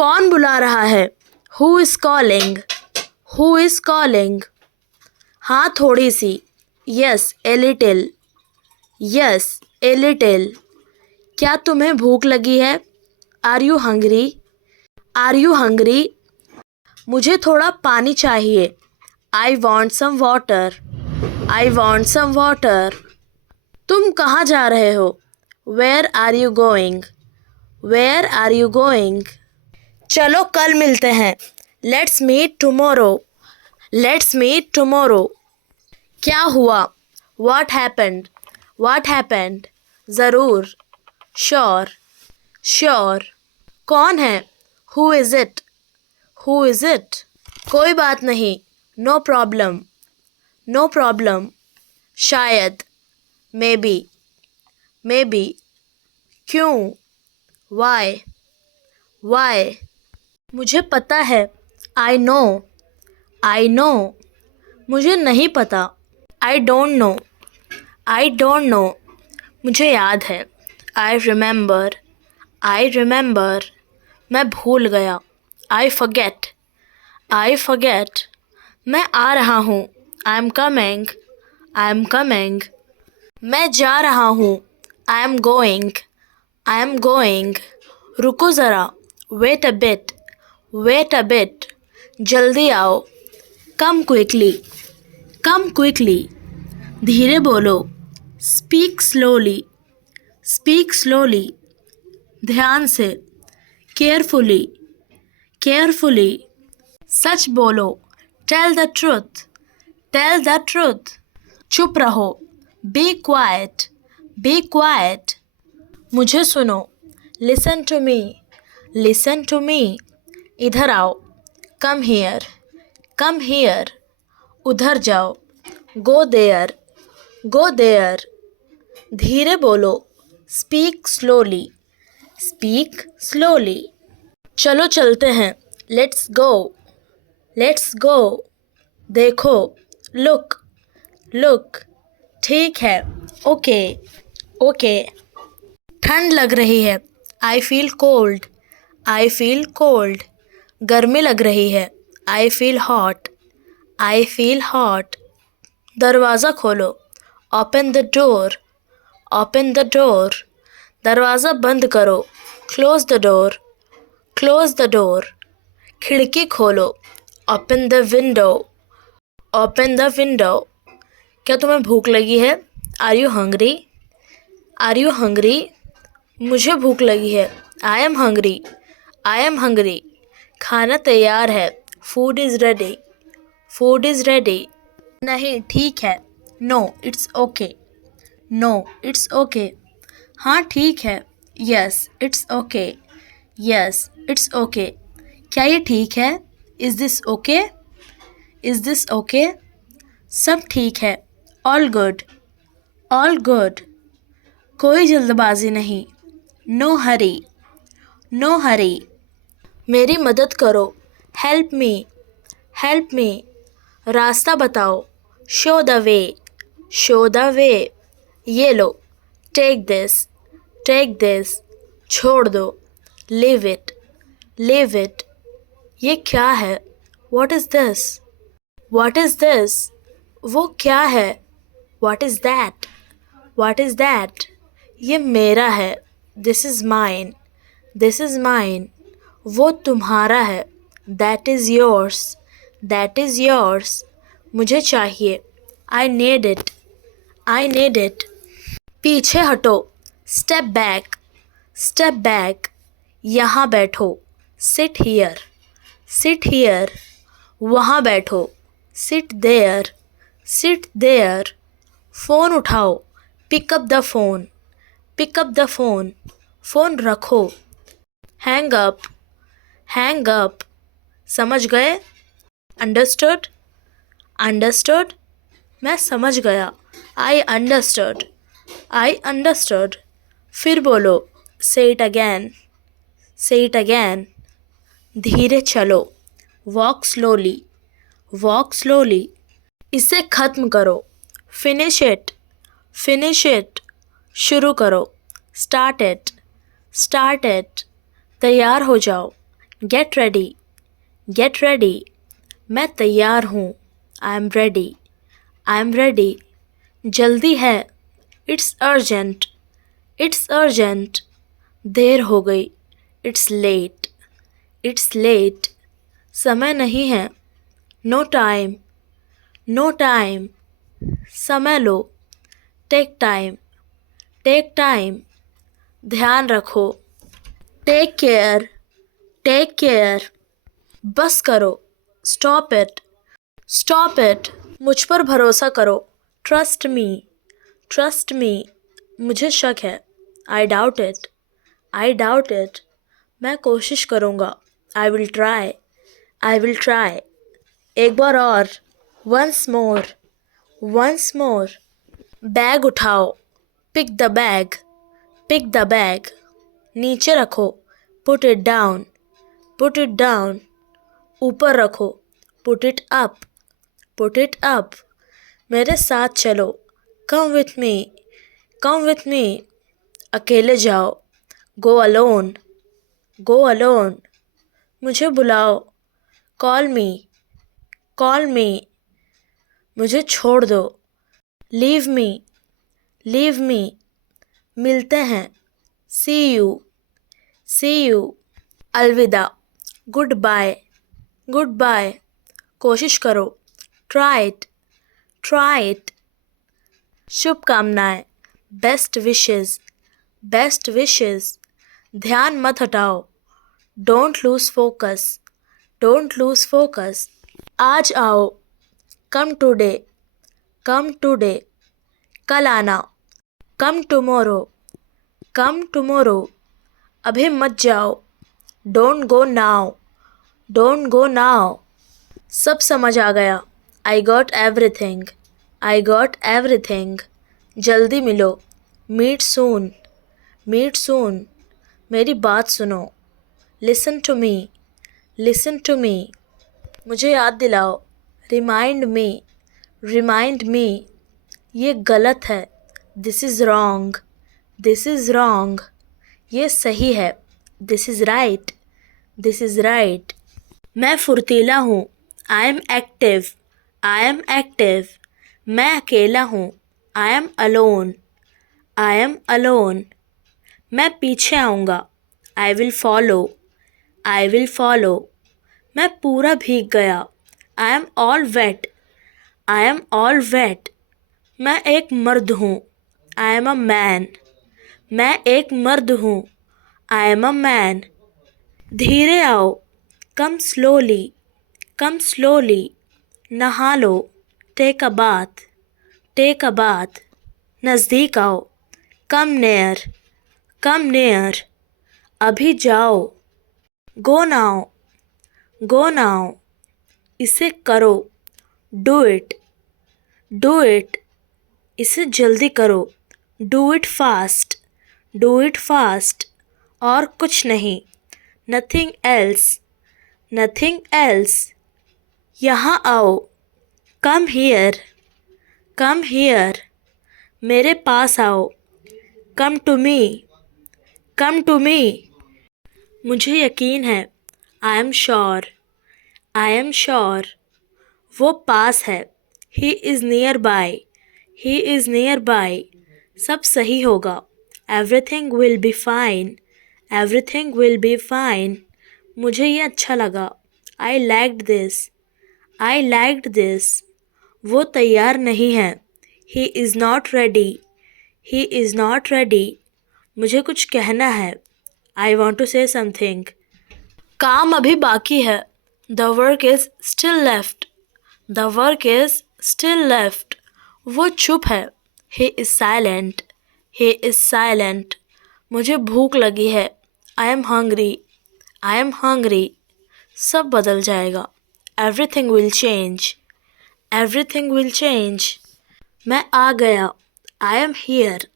कौन बुला रहा है? Who is calling? Who is calling? हाँ थोड़ी सी. Yes a little. Yes a little. क्या तुम्हें भूख लगी है? Are you hungry? Are you hungry? मुझे थोड़ा पानी चाहिए. I want some water. I want some water. तुम कहाँ जा रहे हो? Where are you going? Where are you going? चलो कल मिलते हैं. Let's meet tomorrow. Let's meet tomorrow. क्या हुआ? What happened? What happened? ज़रूर. श्योर. श्योर. कौन है? Who is it? Who is it? कोई बात नहीं. No problem. No problem. शायद. Maybe. Maybe. क्यों? वाई. वाई. मुझे पता है. I know. I know. मुझे नहीं पता. I don't know. I don't know. मुझे याद है. I remember. I remember. मैं भूल गया. I forget. I forget. मैं आ रहा हूँ. I am coming. I am coming. मैं जा रहा हूँ. I am going. I am going. रुको ज़रा. Wait a bit. Wait a bit. जल्दी आओ. Come quickly. Come quickly. धीरे बोलो. Speak slowly. Speak slowly. ध्यान से. केयरफुली. केयरफुली. सच बोलो. Tell the truth. Tell the truth. चुप रहो. Be quiet. Be quiet. मुझे सुनो. Listen to me. Listen to me. इधर आओ. Come here. Come here. उधर जाओ. Go there. Go there. धीरे बोलो. Speak slowly. Speak slowly. चलो चलते हैं. Let's go. Let's go. देखो. लुक. लुक. ठीक है. ओके. ओके. ठंड लग रही है. I feel cold. I feel cold. गर्मी लग रही है. I feel hot. I feel hot. दरवाज़ा खोलो. Open the door. Open the door. दरवाज़ा बंद करो. Close the door. Close the door. खिड़की खोलो. Open the window. Open the window. क्या तुम्हें भूख लगी है? Are you hungry? Are you hungry? मुझे भूख लगी है. I am hungry. I am hungry. खाना तैयार है. Food is ready. Food is ready. नहीं ठीक है. No it's okay. No it's okay. हाँ ठीक है. Yes it's okay. Yes it's okay. क्या ये ठीक है? Is this okay? Is this okay? सब ठीक है. All good. All good. कोई जल्दबाजी नहीं. No hurry. No hurry. मेरी मदद करो. Help me. Help me. रास्ता बताओ. Show the way. Show the way. ये लो. Take this. Take this. छोड़ दो. Leave it. Leave it. ये क्या है? What is this? What is this? वो क्या है? What is that? What is that? ये मेरा है. This is mine. This is mine. वो तुम्हारा है. That is yours. That is yours. मुझे चाहिए. I need it. I need it. पीछे हटो. Step back. Step back. यहाँ बैठो. Sit here. Sit here. वहाँ बैठो. Sit there. Sit there. Phone उठाओ. Pick up the phone. Pick up the phone. Phone रखो. Hang up. Hang up. समझ गए? अंडरस्टूड. अंडरस्टूड. मैं समझ गया. I understood. I understood. फिर बोलो. Say it again. Say it again. धीरे चलो. Walk slowly. Walk slowly. इसे ख़त्म करो. Finish it. Finish it. शुरू करो. Start it. Start it. तैयार हो जाओ. Get ready, get ready. मैं तैयार हूँ, I am ready, I am ready. जल्दी है, इट्स अर्जेंट, इट्स अर्जेंट। देर हो गई, इट्स लेट, इट्स लेट। समय नहीं है, नो टाइम, नो टाइम। समय लो, टेक टाइम, टेक टाइम। ध्यान रखो, टेक केयर, टेक केयर। बस करो, स्टॉप इट, स्टॉप इट। मुझ पर भरोसा करो, ट्रस्ट मी, ट्रस्ट मी। मुझे शक है, I doubt it, I doubt it. मैं कोशिश करूँगा, I will try, I will try. एक बार और, once more, once more. Bag उठाओ, pick the bag, pick the bag. नीचे रखो, put it down, put it down. ऊपर रखो, put it up, put it up. मेरे साथ चलो, come with me, come with me. अकेले जाओ, गो अलोन, गो अलोन। मुझे बुलाओ, कॉल मी, कॉल मी। मुझे छोड़ दो, लीव मी, लीव मी। मिलते हैं, सी यू, सी यू। अलविदा, गुड बाय, गुड बाय। कोशिश करो, ट्राई इट, ट्राई इट। शुभकामनाएं, बेस्ट विशेस, बेस्ट विशेस। ध्यान मत हटाओ, don't lose focus, don't lose focus. आज आओ, कम टुडे, कम टुडे। कल आना, कम टुमारो, कम टुमारो। अभी मत जाओ, don't go now, don't go now. सब समझ आ गया, I got everything, I got everything. जल्दी मिलो, मीट सून, मीट सून। मेरी बात सुनो, listen to me, listen to me. मुझे याद दिलाओ, रिमाइंड मी, रिमाइंड मी। ये गलत है, this is wrong, this is wrong. ये सही है, this is right, this is right. मैं फुर्तीला हूँ, I am active, I am active. मैं अकेला हूँ, I am alone, I am alone. मैं पीछे आऊँगा, I will follow, I will follow. मैं पूरा भीग गया, I am all wet, I am all wet. मैं एक मर्द हूँ, आई एम अ मैन, मैं एक मर्द हूँ, आई एम अ मैन। धीरे आओ, कम स्लोली, कम स्लोली। नहा लो, take a bath, take a bath. नज़दीक आओ, कम नेयर, कम नेयर। अभी जाओ, गो नाउ, गो नाउ। इसे करो, डू इट, डू इट। इसे जल्दी करो, do it fast, do it fast. और कुछ नहीं, नथिंग एल्स, नथिंग एल्स। यहाँ आओ, कम हियर, कम हियर। मेरे पास आओ, come to me, come to me. मुझे यकीन है, I am sure, I am sure. वो पास है, he is nearby, he is nearby. सब सही होगा, everything will be fine, everything will be fine. मुझे ये अच्छा लगा, I liked this, I liked this. वो तैयार नहीं है, he is not ready, he is not ready. मुझे कुछ कहना है, I want to say something. काम अभी बाकी है, the work is still left, the work is still left. वो चुप है, he is silent, he is silent. मुझे भूख लगी है, I am hungry, I am hungry. सब बदल जाएगा, everything will change, everything will change. मैं आ गया, I am here,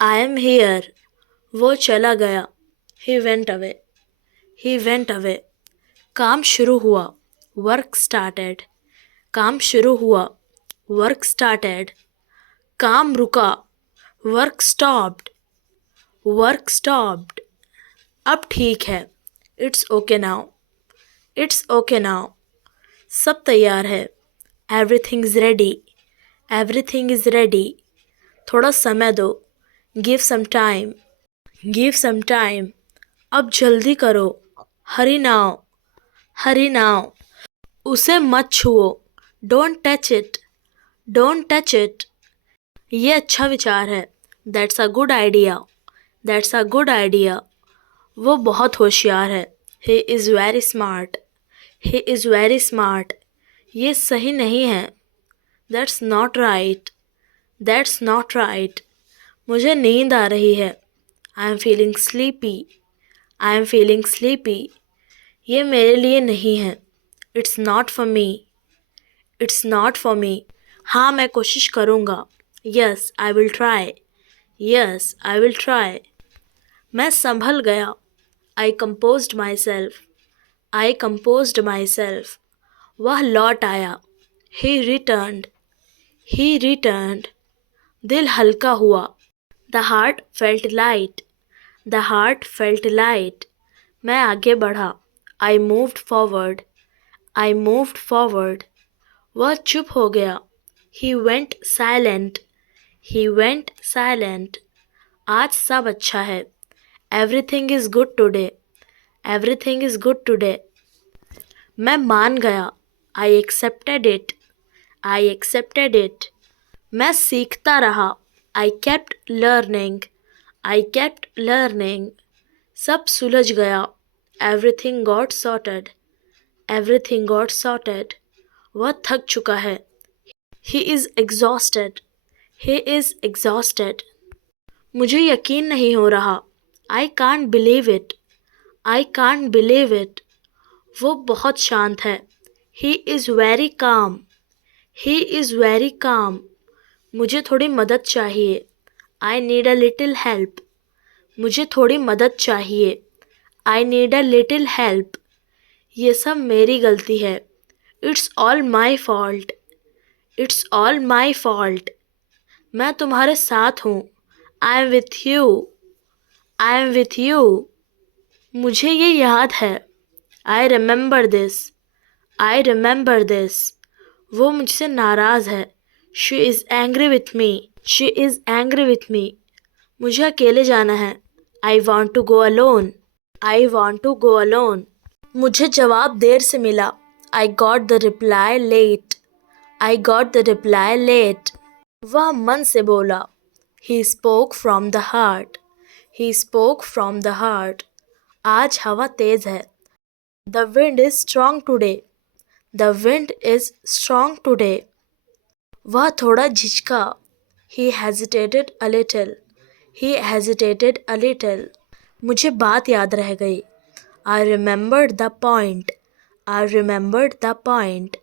I am here. वो चला गया, he went away, he went away. काम शुरू हुआ, वर्क स्टार्टेड, काम शुरू हुआ, वर्क स्टार्टेड। काम रुका, वर्क स्टॉप्ड, वर्क स्टॉप्ड। अब ठीक है, it's okay now, it's okay now. सब तैयार है। Everything is ready, everything is ready. थोड़ा समय दो। Give some time, give some time. अब जल्दी करो। Hurry now, hurry now. उसे मत छुओ। Don't touch it, don't touch it. ये अच्छा विचार है। That's a good idea, that's a good idea. वो बहुत होशियार है। He is very smart, he is very smart. ये सही नहीं है। That's not right, that's not right. मुझे नींद आ रही है। I am feeling sleepy, I am feeling sleepy. ये मेरे लिए नहीं है। It's not for me, it's not for me. हाँ, मैं कोशिश करूँगा। Yes I will try, yes I will try. मैं संभल गया। I composed myself, I composed myself. वह लौट आया। He returned, he returned. दिल हल्का हुआ। The heart felt light, the heart felt light. मैं आगे बढ़ा। I moved forward, I moved forward. वह चुप हो गया। He went silent, he went silent. आज सब अच्छा है। Everything is good today, everything is good today. मैं मान गया। I accepted it, I accepted it. मैं सीखता रहा। I kept learning, I kept learning. सब सुलझ गया। Everything got sorted, everything got sorted. वह थक चुका है। He is exhausted, he is exhausted. मुझे यकीन नहीं हो रहा। I can't believe it, I can't believe it. वो बहुत शांत है। He is very calm, he is very calm. मुझे थोड़ी मदद चाहिए। I need a little help, मुझे थोड़ी मदद चाहिए। I need a little help. ये सब मेरी गलती है। It's all my fault, it's all my fault. मैं तुम्हारे साथ हूँ। I am with you, I am with you. मुझे ये याद है। I remember this, I remember this. वो मुझसे नाराज़ है। She is angry with me, she is angry with me. मुझे अकेले जाना है। I want to go alone, I want to go alone. मुझे जवाब देर से मिला। I got the reply late, I got the reply late. वह मन से बोला। He spoke from the heart, he spoke from the heart. आज हवा तेज़ है। The wind is strong today, the wind is strong today. वह थोड़ा झिझका। He hesitated a little, he hesitated a little. मुझे बात याद रह गई। I remembered the point, I remembered the point.